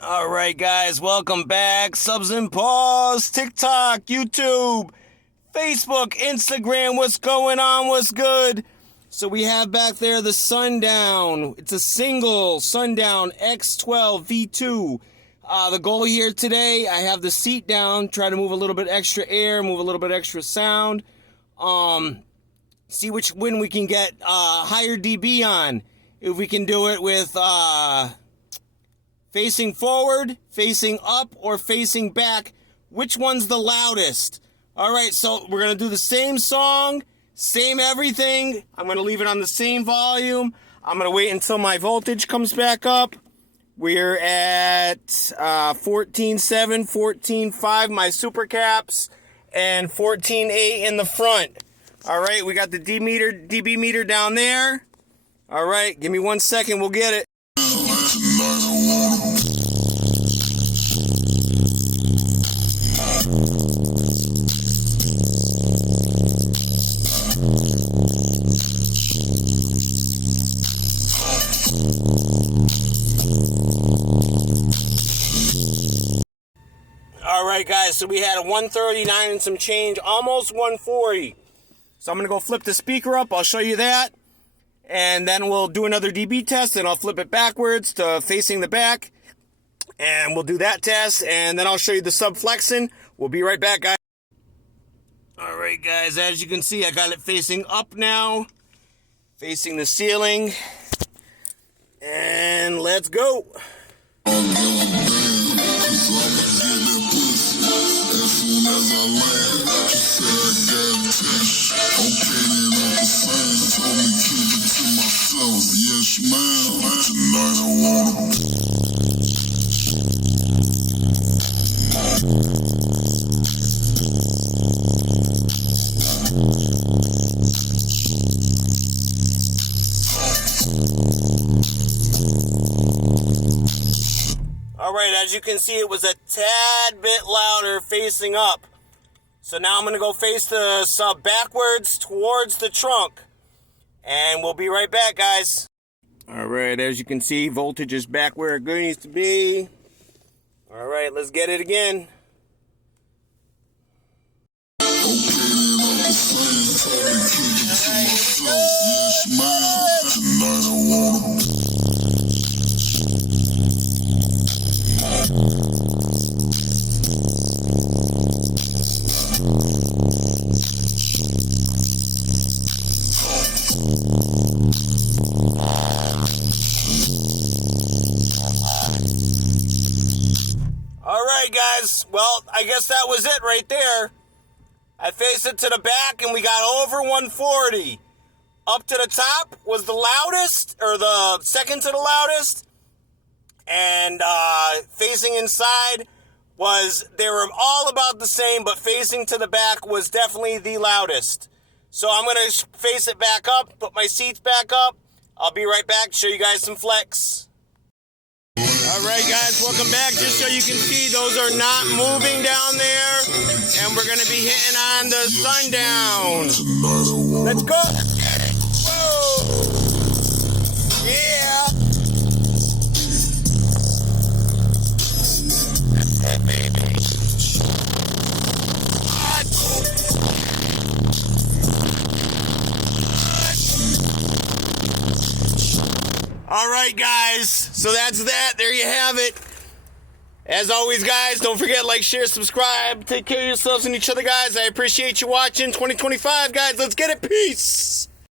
All right, guys, welcome back. Subs and Paws, TikTok, YouTube, Facebook, Instagram. What's going on? What's good? So we have back there the Sundown. It's a single Sundown X-12 V2. The goal here today, I have the seat down, try to move a little bit extra air, move a little bit extra sound. See which one we can get higher dB on. If we can do it with facing forward, facing up, or facing back, which one's the loudest? All right, so we're going to do the same song, same everything. I'm going to leave it on the same volume. I'm going to wait until my voltage comes back up. We're at 14.7, 14.5, my super caps, and 14.8 in the front. All right, we got the dB meter down there. All right, give me 1 second, we'll get it. All right, guys, so we had a 139 and some change, almost 140. So I'm going to go flip the speaker up. I'll show you that. And then we'll do another dB test, and I'll flip it backwards to facing the back. And we'll do that test, and then I'll show you the sub flexing. We'll be right back, guys. All right, guys, as you can see, I got it facing up now, facing the ceiling. And let's go. All right, as you can see, it was a tad bit louder facing up. So now I'm going to go face the sub backwards towards the trunk. And we'll be right back, guys. All right, as you can see, voltage is back where it needs to be. All right, let's get it again. All right, guys. Well, I guess that was it right there. I faced it to the back, and we got over 140. Up to the top was the loudest, or the second to the loudest. And facing inside they were all about the same, but facing to the back was definitely the loudest. So I'm going to face it back up, put my seats back up. I'll be right back to show you guys some flex. All right, guys, welcome back. Just so you can see, those are not moving down there. And we're going to be hitting on the Sundown. Let's go. Whoa. Yeah. All right, guys, so that's that. There you have it. As always, guys, don't forget, like, share, subscribe. Take care of yourselves and each other, guys. I appreciate you watching. 2025, guys, let's get it. Peace.